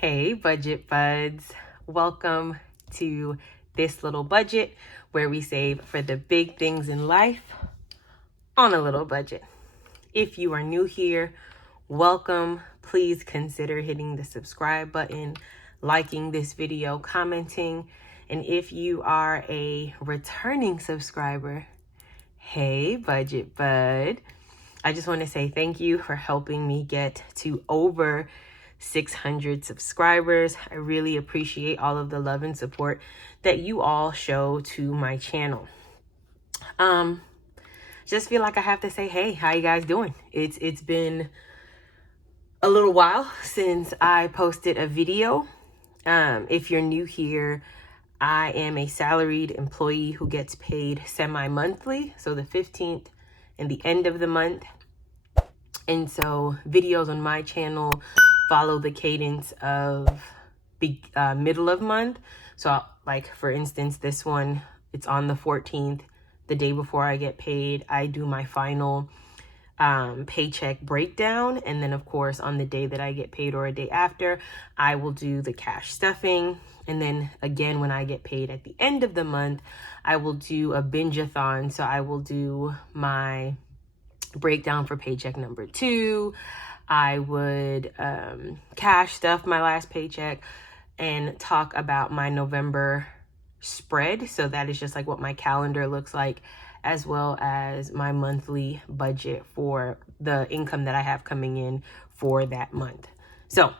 Hey, budget buds. Welcome to This Little Budget, where we save for the big things in life on a little budget. If you are new here, welcome. Please consider hitting the subscribe button, liking this video, commenting. And if you are a returning subscriber, hey, budget bud. I just want to say thank you for helping me get to over 600 subscribers. I really appreciate all of the love and support that you all show to my channel. Just feel like I have to say, hey, how you guys doing? It's been a little while since I posted a video. If you're new here, I am a salaried employee who gets paid semi-monthly, so the 15th and the end of the month. And so videos on my channel follow the cadence of middle of month. So like, for instance, this one, it's on the 14th, the day before I get paid. I do my final paycheck breakdown. And then of course, on the day that I get paid or a day after, I will do the cash stuffing. And then again, when I get paid at the end of the month, I will do a binge-a-thon. So I will do my breakdown for paycheck number 2. I would cash stuff my last paycheck and talk about my November spread. So that is just like what my calendar looks like, as well as my monthly budget for the income that I have coming in for that month. So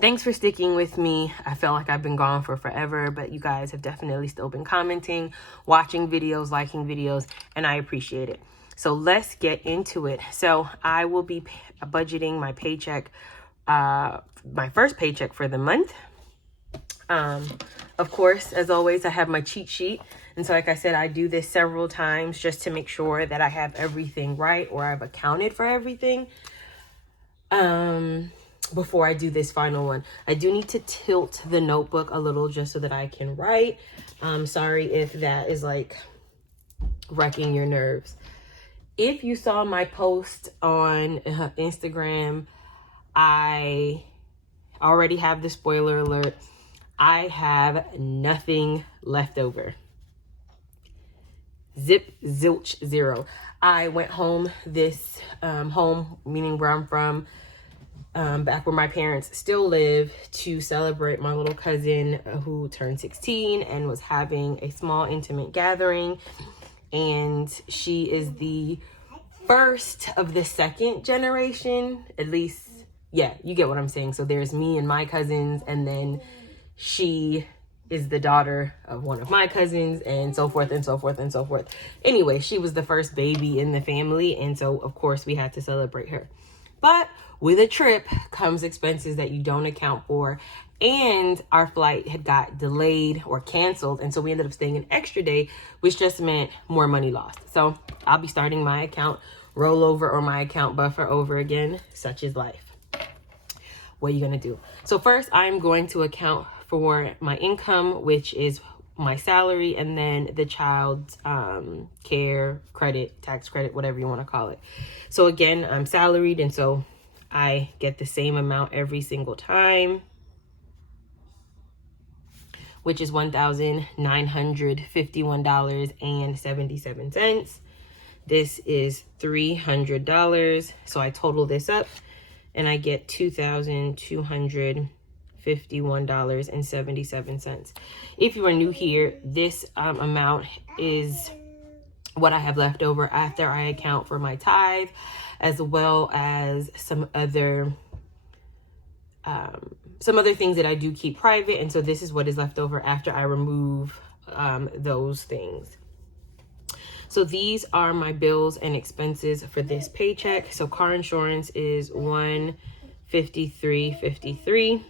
thanks for sticking with me. I felt like I've been gone for forever, but you guys have definitely still been commenting, watching videos, liking videos, and I appreciate it. So let's get into it. So I will be budgeting my paycheck, my first paycheck for the month. Of course, as always, I have my cheat sheet. And so like I said, I do this several times just to make sure that I have everything right, or I've accounted for everything before I do this final one. I do need to tilt the notebook a little just so that I can write. Sorry if that is like wrecking your nerves. If you saw my post on Instagram, I already have the spoiler alert. I have nothing left over. Zip, zilch, zero. I went home home, meaning where I'm from, back where my parents still live, to celebrate my little cousin who turned 16 and was having a small intimate gathering. And she is the first of the second generation, at least. Yeah, you get what I'm saying. So there's me and my cousins, and then she is the daughter of one of my cousins, and so forth and so forth and so forth. Anyway, she was the first baby in the family, and so of course we had to celebrate her. But with a trip comes expenses that you don't account for, and our flight had got delayed or canceled, and so we ended up staying an extra day, which just meant more money lost. So I'll be starting my account rollover or my account buffer over again. Such is life. What are you gonna do? So first, I'm going to account for my income, which is my salary, and then the child's care credit, tax credit, whatever you want to call it. So again, I'm salaried, and so I get the same amount every single time, which is $1,951.77. This is $300. So I total this up and I get $2,251.77. If you are new here, this amount is what I have left over after I account for my tithe, as well as some other things that I do keep private. And so this is what is left over after I remove those things. So these are my bills and expenses for this paycheck. So car insurance is $153.53.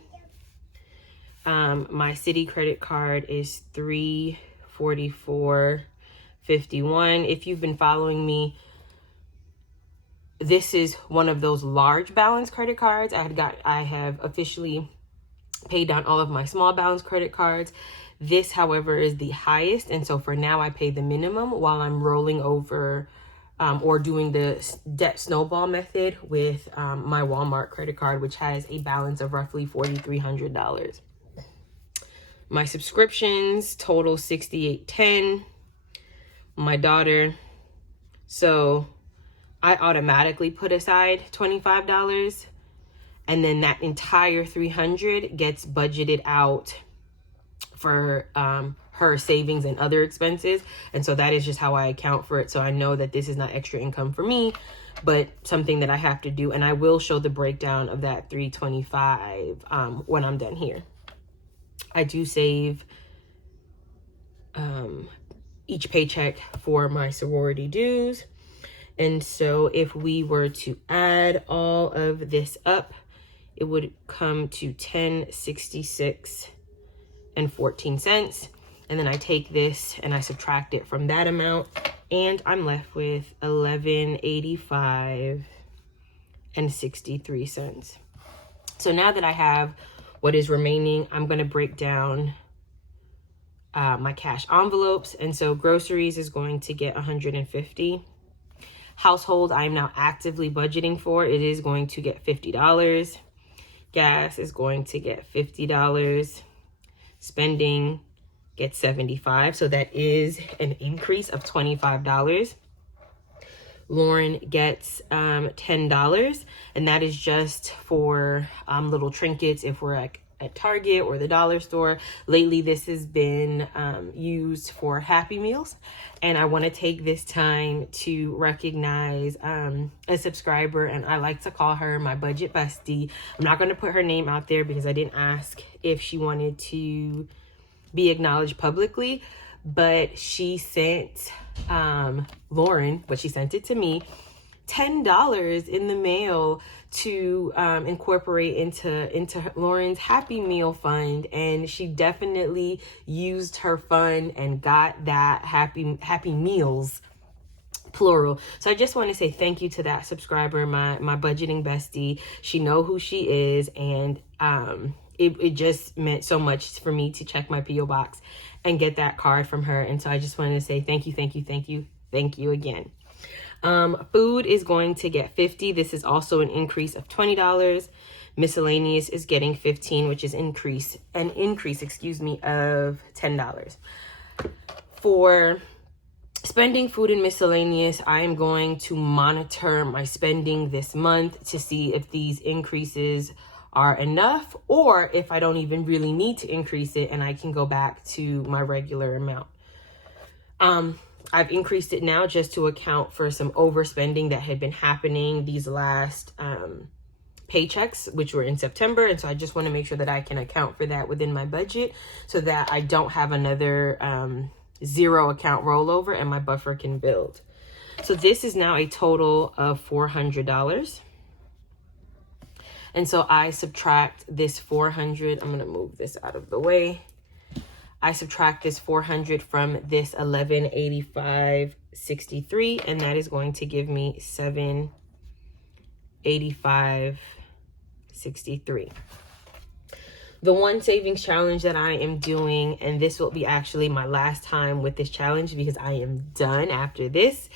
My city credit card is $344.51. If you've been following me, this is one of those large balance credit cards. I have officially paid down all of my small balance credit cards. This, however, is the highest, and so for now I pay the minimum while I'm rolling over or doing the debt snowball method with my Walmart credit card, which has a balance of roughly $4,300. My subscriptions total $68.10. My daughter, so I automatically put aside $25, and then that entire $300 gets budgeted out for her savings and other expenses. And so that is just how I account for it. So I know that this is not extra income for me, but something that I have to do. And I will show the breakdown of that $325 when I'm done here. I do save each paycheck for my sorority dues. And so if we were to add all of this up, it would come to $10.66.14. And then I take this and I subtract it from that amount, and I'm left with $11.85.63. So now that I have what is remaining, I'm going to break down my cash envelopes. And so groceries is going to get $150. Household, I'm now actively budgeting for. It is going to get $50. Gas is going to get $50. Spending gets $75. So that is an increase of $25. Lauren gets $10, and that is just for little trinkets if we're at Target or the dollar store. Lately, this has been used for Happy Meals, and I want to take this time to recognize a subscriber, and I like to call her my budget bestie. I'm not going to put her name out there because I didn't ask if she wanted to be acknowledged publicly, but she sent Lauren, but she sent it to me, $10 in the mail to incorporate into Lauren's Happy Meal fund. And she definitely used her fund and got that happy meals, plural. So I just want to say thank you to that subscriber, my budgeting bestie. She know who she is, and it just meant so much for me to check my P.O. box and get that card from her. And so I just wanted to say thank you again. Food is going to get $50. This is also an increase of $20. Miscellaneous is getting $15, which is an increase, of $10. For spending, food, and miscellaneous, I am going to monitor my spending this month to see if these increases are enough, or if I don't even really need to increase it and I can go back to my regular amount. I've increased it now just to account for some overspending that had been happening these last paychecks, which were in September. And so I just want to make sure that I can account for that within my budget so that I don't have another zero account rollover and my buffer can build. So this is now a total of $400. And so I subtract this $400. I'm going to move this out of the way. I subtract this $400 from this $1185.63, and that is going to give me $785.63. The one savings challenge that I am doing, and this will be actually my last time with this challenge because I am done after this.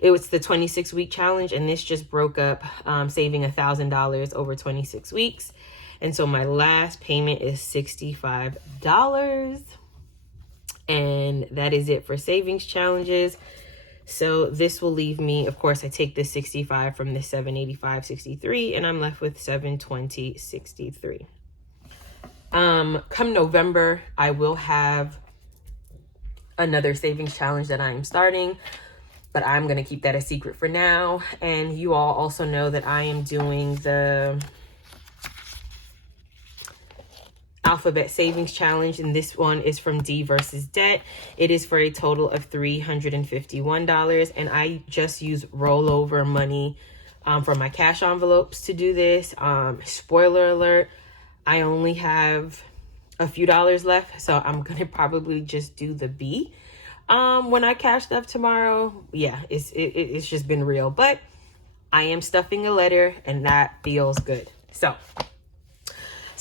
It was the 26-week challenge, and this just broke up saving $1,000 over 26 weeks. And so my last payment is $65. And that is it for savings challenges. So this will leave me, of course, I take this 65 from the 785.63, and I'm left with 720.63. Come November, I will have another savings challenge that I am starting, but I'm going to keep that a secret for now. And you all also know that I am doing the Alphabet Savings Challenge, and this one is from D versus Debt. It is for a total of $351, and I just use rollover money for my cash envelopes to do this. Spoiler alert, I only have a few dollars left, so I'm gonna probably just do the B when I cash stuff tomorrow. Yeah, it's just been real, but I am stuffing a letter, and that feels good. So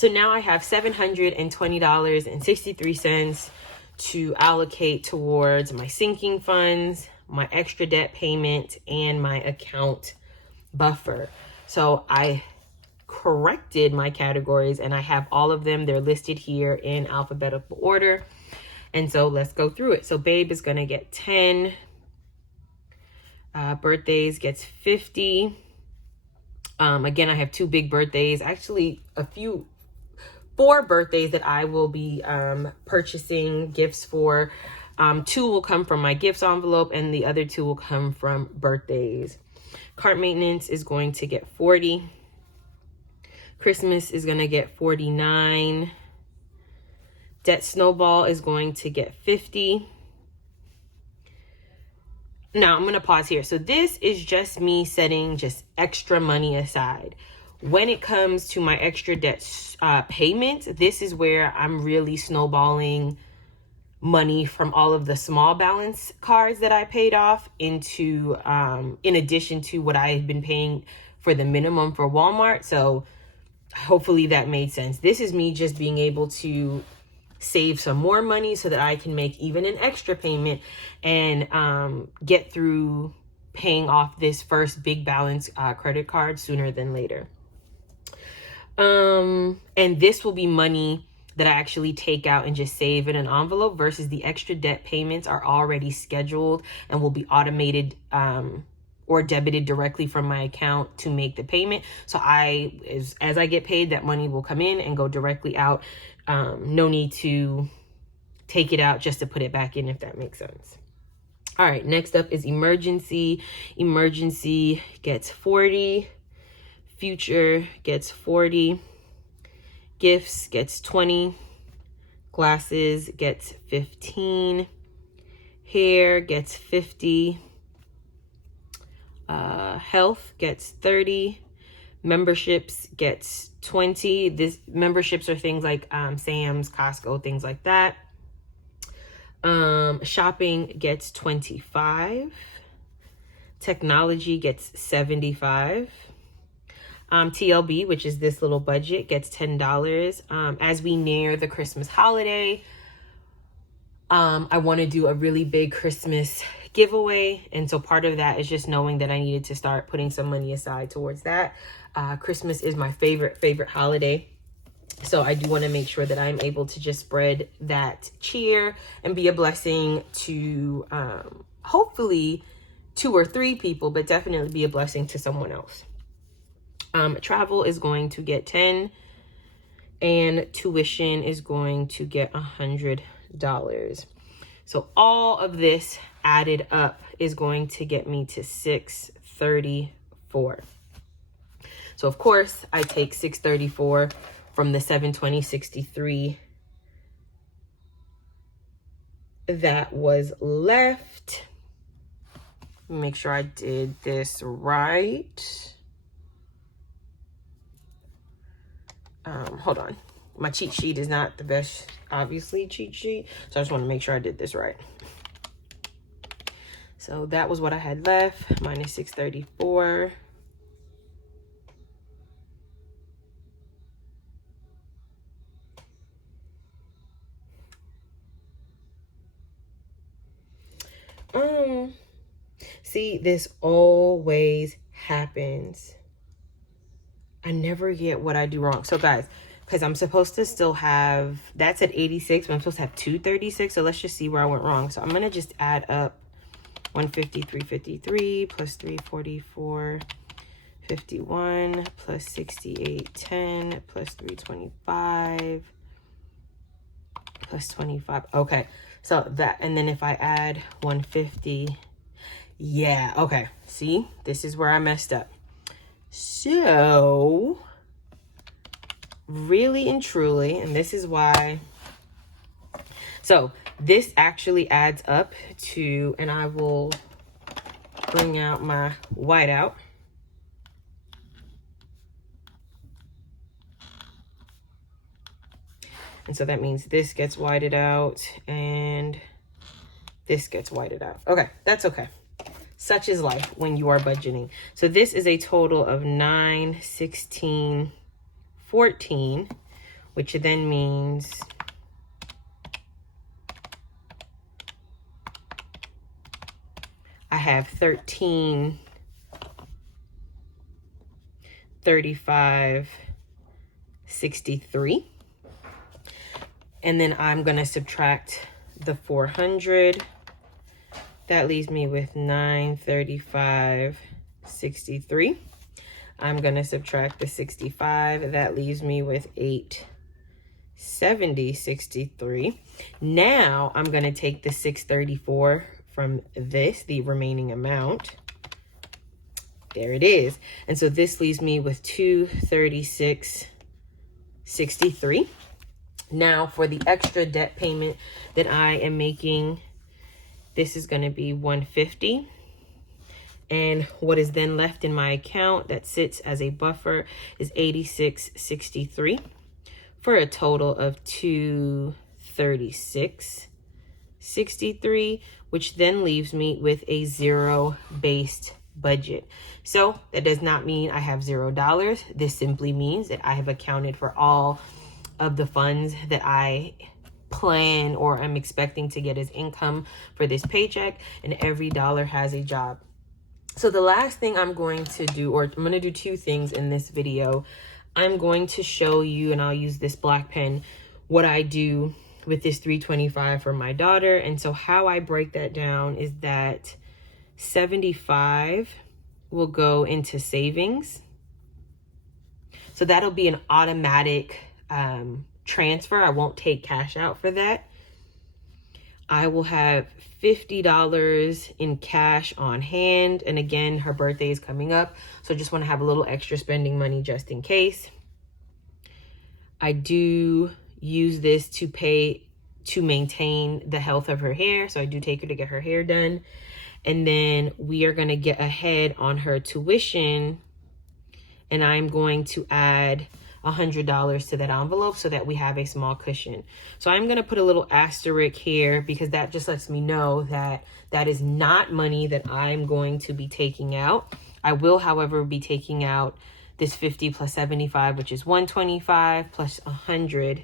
now I have $720.63 to allocate towards my sinking funds, my extra debt payment, and my account buffer. So I corrected my categories and I have all of them. They're listed here in alphabetical order. And so let's go through it. So Babe is going to get 10. Birthdays gets 50. Again, I have 2 big birthdays. Actually, 4 birthdays that I will be purchasing gifts for. 2 will come from my gifts envelope and the other 2 will come from birthdays. Cart maintenance is going to get 40. Christmas is going to get 49. Debt snowball is going to get 50. Now I'm going to pause here. So this is just me setting just extra money aside. When it comes to my extra debt payment, this is where I'm really snowballing money from all of the small balance cards that I paid off into, in addition to what I have been paying for the minimum for Walmart. So hopefully that made sense. This is me just being able to save some more money so that I can make even an extra payment and get through paying off this first big balance credit card sooner than later. And this will be money that I actually take out and just save in an envelope versus the extra debt payments are already scheduled and will be automated or debited directly from my account to make the payment. So as I get paid, that money will come in and go directly out. No need to take it out just to put it back in, if that makes sense. All right, next up is emergency. Emergency gets 40. Future gets 40. Gifts gets 20. Glasses gets 15. Hair gets 50. Health gets 30. Memberships gets 20. This memberships are things like Sam's, Costco, things like that. Shopping gets 25. Technology gets 75. TLB, which is this little budget, gets $10. As we near the Christmas holiday, I want to do a really big Christmas giveaway. And so part of that is just knowing that I needed to start putting some money aside towards that. Christmas is my favorite holiday. So I do want to make sure that I'm able to just spread that cheer and be a blessing to hopefully 2 or 3 people, but definitely be a blessing to someone else. Travel is going to get 10 and tuition is going to get $100. So all of this added up is going to get me to $634. So of course I take $634 from the $720.63 that was left. Make sure I did this right. Hold on. My cheat sheet is not the best, obviously, cheat sheet. So I just want to make sure I did this right. So that was what I had left, minus 634. See, this always happens. I never get what I do wrong. So guys, because I'm supposed to still have, that's at 86, but I'm supposed to have 236. So let's just see where I went wrong. So I'm going to just add up 150, 353 plus 344, 51 plus 6810 plus 325 plus 25. Okay. So that, and then if I add 150, yeah. Okay. See, this is where I messed up. So really and truly, and this is why, so this actually adds up to, and I will bring out my whiteout. And so that means this gets whited out and this gets whited out. Okay, that's okay. Such is life when you are budgeting. So this is a total of 9, 16, 14, which then means have 1335.63. And then I'm going to subtract the 400. That leaves me with 935.63. I'm going to subtract the 65. That leaves me with 870.63. Now I'm going to take the 634 from this, the remaining amount. There it is. And so this leaves me with 236.63. Now for the extra debt payment that I am making, this is going to be 150. And what is then left in my account that sits as a buffer is 86.63 for a total of 236.63, which then leaves me with a zero-based budget. So that does not mean I have $0. This simply means that I have accounted for all of the funds that I plan or am expecting to get as income for this paycheck, and every dollar has a job. So the last thing I'm going to do, or I'm going to do two things in this video. I'm going to show you, and I'll use this black pen, what I do with this $325 for my daughter. And so how I break that down is that 75 will go into savings. So that'll be an automatic transfer. I won't take cash out for that. I will have $50 in cash on hand. And again, her birthday is coming up, so I just want to have a little extra spending money just in case. I do use this to maintain the health of her hair. So I do take her to get her hair done. And then we are going to get ahead on her tuition. And I'm going to add $100 to that envelope so that we have a small cushion. So I'm going to put a little asterisk here because that just lets me know that that is not money that I'm going to be taking out. I will, however, be taking out this 50 plus 75, which is 125, plus 100,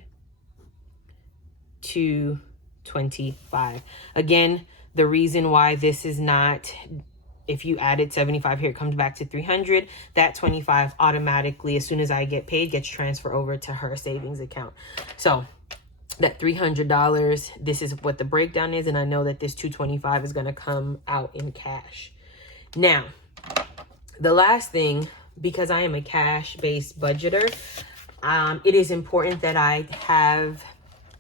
225. Again, the reason why this is not, if you added 75 here, it comes back to 300. That 25 automatically, as soon as I get paid, gets transferred over to her savings account. So that $300, this is what the breakdown is. And I know that this 225 is going to come out in cash. Now, the last thing, because I am a cash-based budgeter, it is important that I have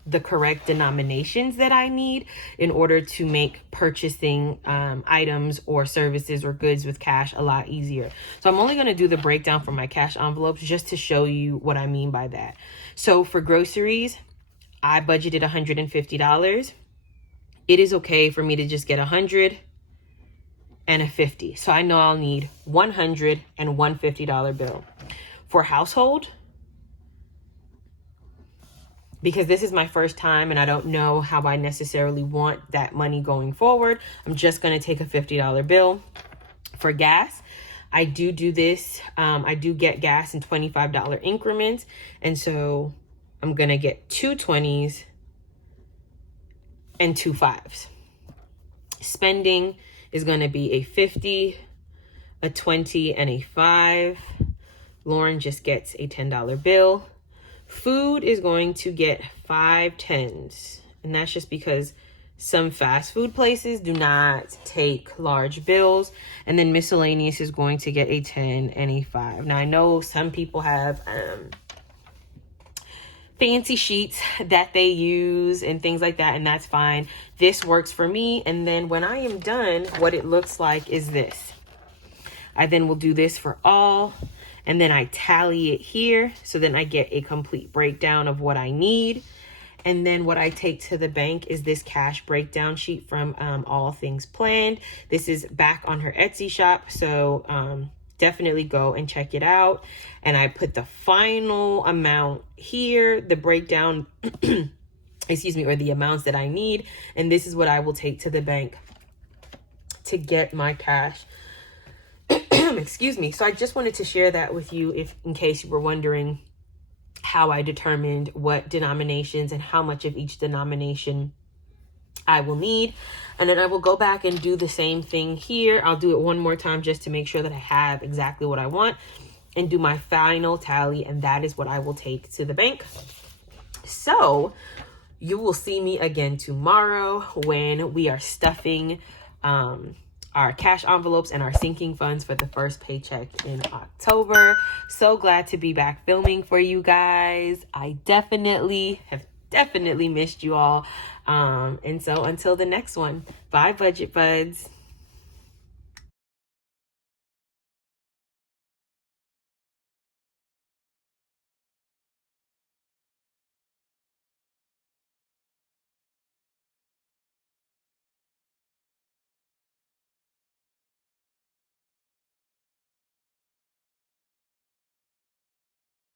the correct denominations that I need in order to make purchasing items or services or goods with cash a lot easier. So I'm only going to do the breakdown for my cash envelopes just to show you what I mean by that. So for groceries, I budgeted $150. It is okay for me to just get 100 and a 50. So I know I'll need 100 and $150 bill. For household, because this is my first time and I don't know how I necessarily want that money going forward, I'm just going to take a $50 bill. For gas, I do this. I do get gas in $25 increments. And so I'm going to get 2 20s and 2 5s. Spending is going to be a 50, a 20, and a 5. Lauren just gets a $10 bill. Food is going to get 5 10s, and that's just because some fast food places do not take large bills. And then miscellaneous is going to get a 10 and a 5. Now I know some people have fancy sheets that they use and things like that, and that's fine. This works for me. And then when I am done, what it looks like is this. I then will do this for all. And then I tally it here. So then I get a complete breakdown of what I need. And then what I take to the bank is this cash breakdown sheet from All Things Planned. This is back on her Etsy shop. So definitely go and check it out. And I put the final amount here, the breakdown, excuse me, or the amounts that I need. And this is what I will take to the bank to get my cash. Excuse me. So I just wanted to share that with you in case you were wondering how I determined what denominations and how much of each denomination I will need. And then I will go back and do the same thing here. I'll do it one more time just to make sure that I have exactly what I want, and do my final tally. And that is what I will take to the bank. So you will see me again tomorrow when we are stuffing our cash envelopes and our sinking funds for the first paycheck in October. So glad to be back filming for you guys. I definitely missed you all. And so until the next one, bye, Budget Buds.